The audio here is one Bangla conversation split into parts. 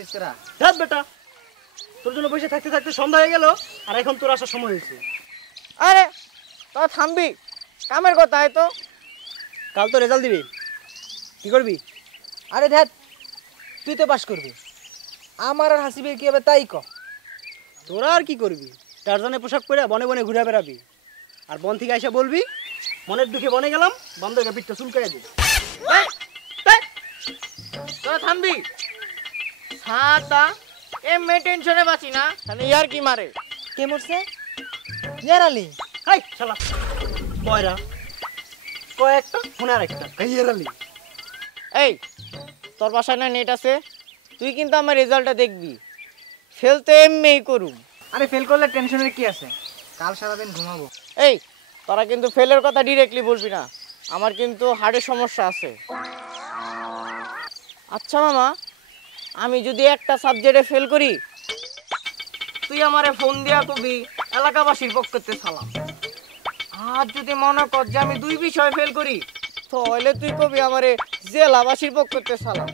আসিস তোরা? দেখ বেটা, তোর জন্য বসে থাকতে থাকতে সন্ধ্যা হয়ে গেল, আর এখন তোর আসার সময় হয়েছে। আরে তো থামবি, কামের কথা তো। কাল তো রেজাল্ট দিবি, কি করবি? আরে ধ্যাত, তুই তো পাস করবি, আমার আর হাসিবের কি হবে তাই ক। তোরা আর কি করবি? টারজানের পোশাক পরে বনে বনে ঘুরে বেড়াবি, আর বন থেকে এসে বলবি মনের দুঃখে বনে গেলাম, বান্ধবকে পিঠটা চুলকাই দিবি। তোরা থামবি, সাদা এমনি টেনশনে বাঁচি না, তাহলে ইয়ার কি মারে। কে মরছে? ইয়ার আলী। হাই শালা কয়রা, কয়েকটা ফোনের একটা গাইয়ের আলী। এই তোর বাসায় না নেট আছে? তুই কিন্তু আমার রেজাল্টটা দেখবি, ফেল তো এমনিই করুম। আরে ফেল করলে টেনশনের কি আছে, কাল সারাদিন ঘুমাবো। এই তোরা কিন্তু ফেলের কথা ডিরেক্টলি বলবি না, আমার কিন্তু হার্টের সমস্যা আছে। আচ্ছা মামা, আমি যদি একটা সাবজেক্টে ফেল করি, তুই আমারে ফোন দিয়া কবি এলাকাবাসীর পক্ষতে সালাম। আর যদি মনে কর যে আমি 2 বিষয় ফেল করি, তাহলে তুই কবি আমারে জেলাবাসীর পক্ষতে সালাম।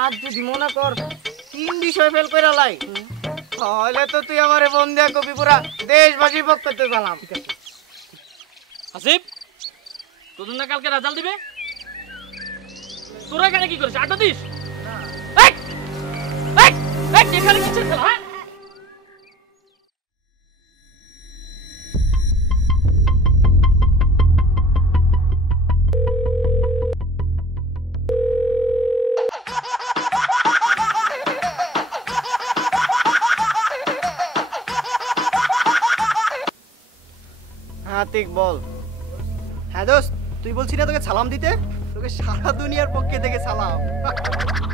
আর যদি মনে কর 3 বিষয় ফেল করে লাই, তাহলে তো তুই আমারে ফোন দিয়া কবি পুরা দেশবাসীর পক্ষতে সালাম। ঠিক আছে আসিফ, তোদের না কালকে রেজাল্ট দিবে, তোরা এখানে কি করিস? আড্ডা দিস? এখানে কিসের খেলা? হ্যাঁ, হাতিক বল। হ্যাঁ দোস্ত, তুই বলছি না তোকে সালাম দিতে? তোকে সারা দুনিয়ার পক্ষে থেকে সালাম।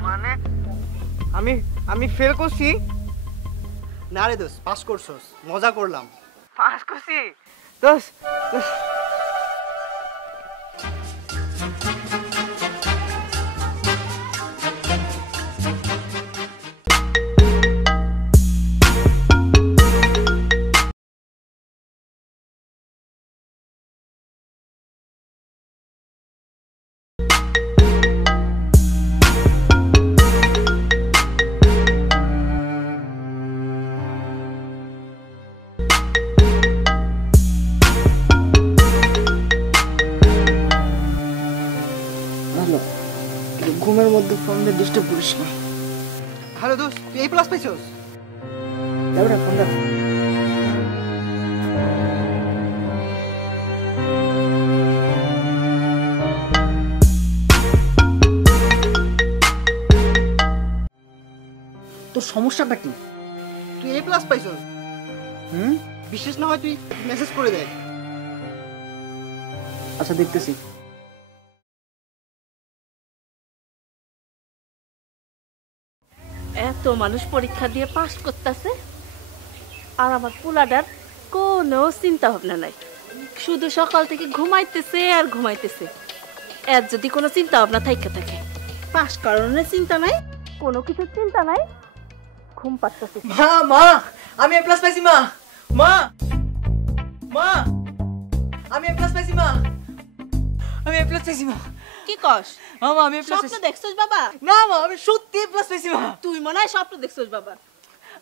মানে আমি ফেল করছি? না রে দোস্ত, পাস করছস, মজা করলাম। পাস করছি দোস্ত। ঘুমের মধ্যে ফোন দিয়ে ডিস্টার্ব করিস না। হ্যালো দোস্ত, তুই A+ পাইছস? যাবো ফোন দে। তোর সমস্যাটা কি? তুই A+ পাইছস? বিশেষ না হয় তুই মেসেজ করে দে। আচ্ছা দেখতেছি। এত মানুষ পরীক্ষা দিয়ে পাস করতেছে, আর আমার পোলাটার কোনো চিন্তা ভাবনা নাই, শুধু সকাল থেকে ঘুমাইতেছে আর ঘুমাইতেছে। এর যদি কোনো চিন্তা ভাবনা থাইকা থাকে, পাস কারণে চিন্তা নাই, কোনো কিছু চিন্তা নাই, ঘুম পাচ্ছে। মা মা আমি A+ পাইছি মা। মা মা আমি A+ পাইছি মা। আমি A+ পাইছি মা। কি কস? মামা আমি A+ স্বপ্ন দেখছস বাবা? না মা, আমি সত্যি A+ পাইছি মা। তুই মনে হয় স্বপ্ন দেখছস বাবা।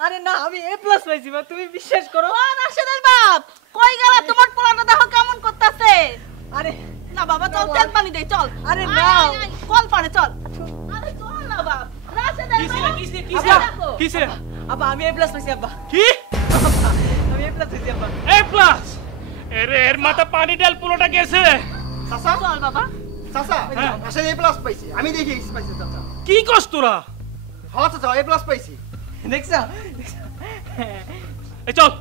আরে না, আমি A+ পাইছি মা, তুমি বিশ্বাস করো। ও রাশেদের বাপ, কই গেল তোমার পোলাটা? দেখো কেমন করতেছে। আরে না বাবা, চল তেল পানি দে, চল। আরে না, কল পারে চল। আরে চল না বাপ, রাশেদের বাপ। কিসে? আব্বা আমি A+ পাইছি আব্বা। কি? আমি A+ পাইছি আব্বা। A+? এর মাথা পানি ডাল পুরোটা গেছে। চাচা, চল বাবা। চাচা, হ্যাঁ। আসলে A+ পাইছি, আমি দেখি A+ পাইছি চাচা। কি কস তোরা? হ্যাঁ চাচা, A+ পাইছি। দেখছো? এই চল।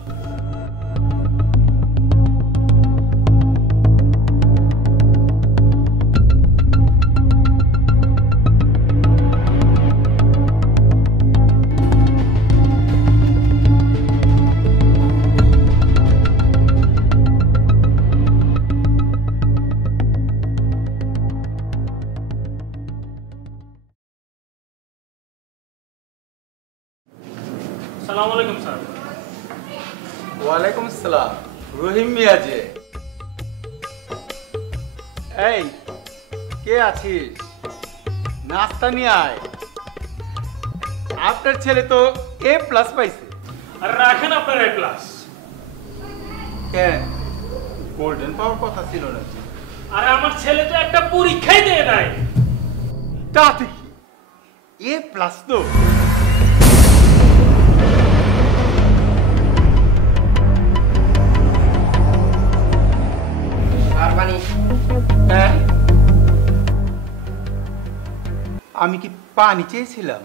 আসসালামু আলাইকুম স্যার। ওয়ালাইকুম আসসালাম। রহিম মিয়া যে। এই কে আছিস? নাস্তা নিয়ে আয়। আপনার ছেলে তো এ প্লাস পাইছে। আর রাখেন আপনার এ প্লাস। কেন গোল্ডেন পাওয়ার কথা ছিল না? আর আমার ছেলে তো একটা পরীক্ষাই দেয় নাই। তাতে কি এ প্লাস তো। হ্যাঁ, আমি কি পানি চেয়েছিলাম?